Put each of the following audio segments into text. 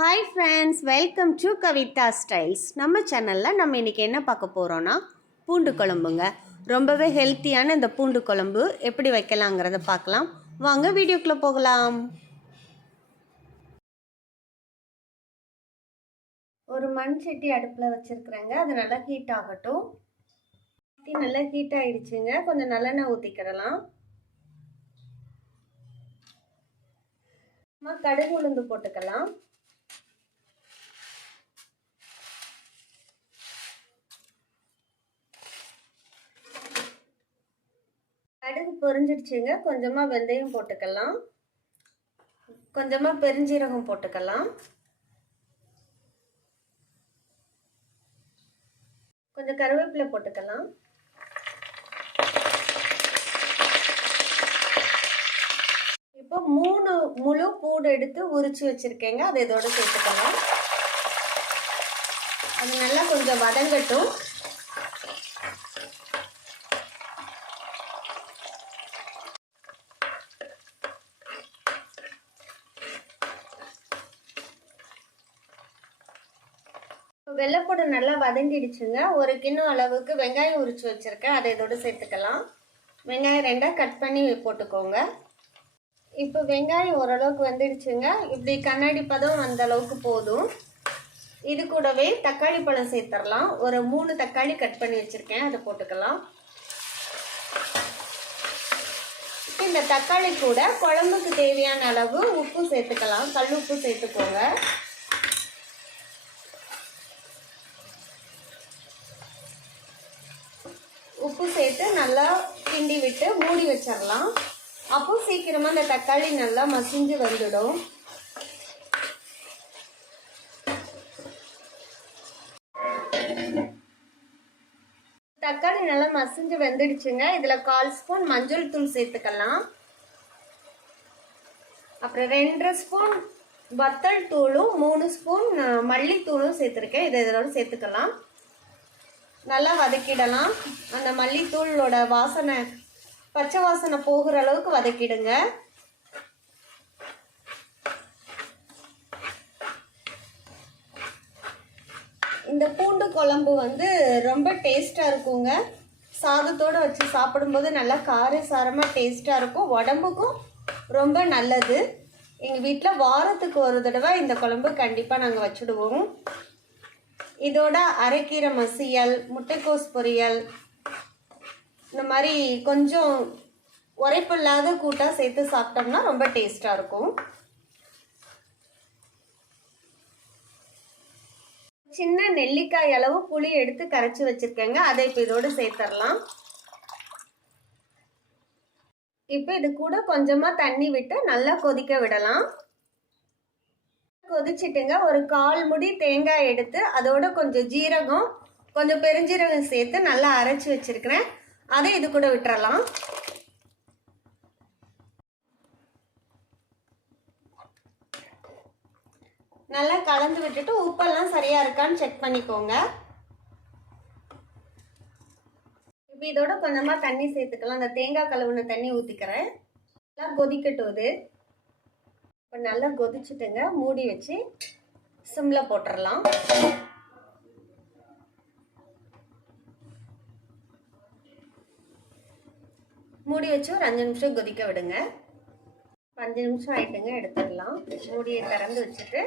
Hi friends, welcome to Kavitha styles. நம்ம சேனலில் நம்ம இன்றைக்கி என்ன பார்க்க போகிறோன்னா பூண்டு குழம்புங்க. ரொம்பவே ஹெல்த்தியான இந்த பூண்டு குழம்பு எப்படி வைக்கலாங்கிறத பார்க்கலாம். வாங்க வீடியோக்குள்ளே போகலாம். ஒரு மண் சட்டி அடுப்பில் வச்சுருக்குறேங்க. அது நல்லா ஹீட் ஆகட்டும். நல்லா ஹீட் ஆகிடுச்சுங்க. கொஞ்சம் நல்லெண்ணெய் ஊற்றிக்கிடலாம். கடுகு உளுந்து போட்டுக்கலாம். கடுகு பொரிஞ்சிடுச்சுங்க. கொஞ்சமாக வெந்தயம் போட்டுக்கலாம். கொஞ்சமாக பெருஞ்சீரகம் போட்டுக்கலாம். கொஞ்சம் கருவேப்பிலை போட்டுக்கலாம். இப்போ 3 முழு பூண்டு எடுத்து உரிச்சு வச்சிருக்கேங்க. அதை இதோட சேர்த்துக்கலாம். அது நல்லா கொஞ்சம் வதங்கட்டும். வெள்ளைப்பூடு நல்லா வதங்கிடுச்சுங்க. 1 கிலோ அளவுக்கு வெங்காயம் உரிச்சு வச்சிருக்கேன். அதை இதோட சேர்த்துக்கலாம். வெங்காயம் 2 கட் பண்ணி போட்டுக்கோங்க. இப்போ வெங்காயம் ஓரளவுக்கு வந்துடுச்சுங்க. இப்படி கண்ணாடி பதம் வந்த அளவுக்கு போதும். இது கூடவே தக்காளி பழம் சேர்த்துடலாம். ஒரு 3 தக்காளி கட் பண்ணி வச்சிருக்கேன். அதை போட்டுக்கலாம். இந்த தக்காளி கூட குழம்புக்கு தேவையான அளவு உப்பு சேர்த்துக்கலாம். கல் உப்பு சேர்த்துக்கோங்க. உப்பு சேர்த்து நல்லா கிண்டி விட்டு மூடி வச்சிடலாம். அப்போ சீக்கிரமாக இந்த தக்காளி நல்லா மசிஞ்சு வந்துடும். தக்காளி நல்லா மசிஞ்சு வெந்துடுச்சுங்க. இதில் 1/4 ஸ்பூன் மஞ்சள் தூள் சேர்த்துக்கலாம். அப்புறம் 2 ஸ்பூன் வத்தல் தூளும் 3 ஸ்பூன் மல்லித்தூளும் சேர்த்துருக்கேன். இதை இதோட சேர்த்துக்கலாம். நல்லா வதக்கிடலாம். அந்த மல்லித்தூளோட வாசனை, பச்சை வாசனை போகிற அளவுக்கு வதக்கிடுங்க. இந்த பூண்டு குழம்பு ரொம்ப டேஸ்ட்டாக இருக்குங்க. சாதத்தோடு வச்சு சாப்பிடும்போது நல்லா காரசாரமாக டேஸ்ட்டாக இருக்கும். உடம்புக்கும் ரொம்ப நல்லது. எங்கள் வீட்டில் வாரத்துக்கு ஒரு தடவை இந்த குழம்பு கண்டிப்பாக நாங்கள் வச்சுடுவோம். இதோட அரைக்கீரை மசியல், முட்டைக்கோஸ் பொரியல், இந்த மாதிரி கொஞ்சம் உரைப்பில்லாத கூட்டாக சேர்த்து சாப்பிட்டோம்னா ரொம்ப டேஸ்ட்டாக இருக்கும். சின்ன நெல்லிக்காய் அளவு புளி எடுத்து கரைச்சி வச்சிருக்கேங்க. அதை இப்போ இதோடு சேர்த்துடலாம். இப்போ இது கூட கொஞ்சமாக தண்ணி விட்டு நல்லா கொதிக்க விடலாம். கொதிச்சிட்டுங்க. ஒரு 1/4 முடி தேங்காய் எடுத்து அதோட கொஞ்சம் ஜீரகம், கொஞ்சம் பெருஞ்சீரகம் சேர்த்து நல்லா அரைச்சி வச்சிருக்கிறேன். அதை இது கூட விட்டுறலாம். நல்லா கலந்து விட்டுட்டு உப்பெல்லாம் சரியா இருக்கான்னு செக் பண்ணிக்கோங்க. இப்போ இதோட கொஞ்சமா தண்ணி சேர்த்துக்கலாம். அந்த தேங்காய் கழுவுன தண்ணி ஊற்றிக்கிறேன். நல்லா கொதிக்கட்டுது. இப்போ நல்லா கொதிச்சுட்டுங்க. மூடி வச்சு சிம்மில் போட்டுடலாம். மூடி வச்சு ஒரு 5 நிமிஷம் கொதிக்க விடுங்க. 5 நிமிஷம் ஆயிட்டுங்க. எடுத்துடலாம். மூடியை திறந்து வச்சுட்டு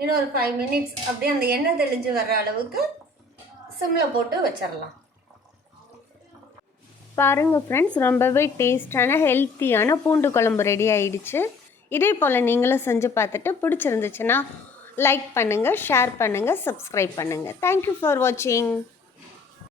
இன்னும் ஒரு 5 மினிட்ஸ் அப்படியே அந்த எண்ணெய் தெளிஞ்சு வர்ற அளவுக்கு சிம்மில் போட்டு வச்சிடலாம். பாருங்கள் ஃப்ரெண்ட்ஸ், ரொம்பவே டேஸ்டான ஹெல்த்தியான பூண்டு குழம்பு ரெடி ஆயிடுச்சு. இதே போல் நீங்களும் செஞ்சு பார்த்துட்டு பிடிச்சிருந்துச்சுன்னா லைக் பண்ணுங்கள், ஷேர் பண்ணுங்கள், சப்ஸ்கிரைப் பண்ணுங்கள். தேங்க்யூ ஃபார் வாட்சிங்.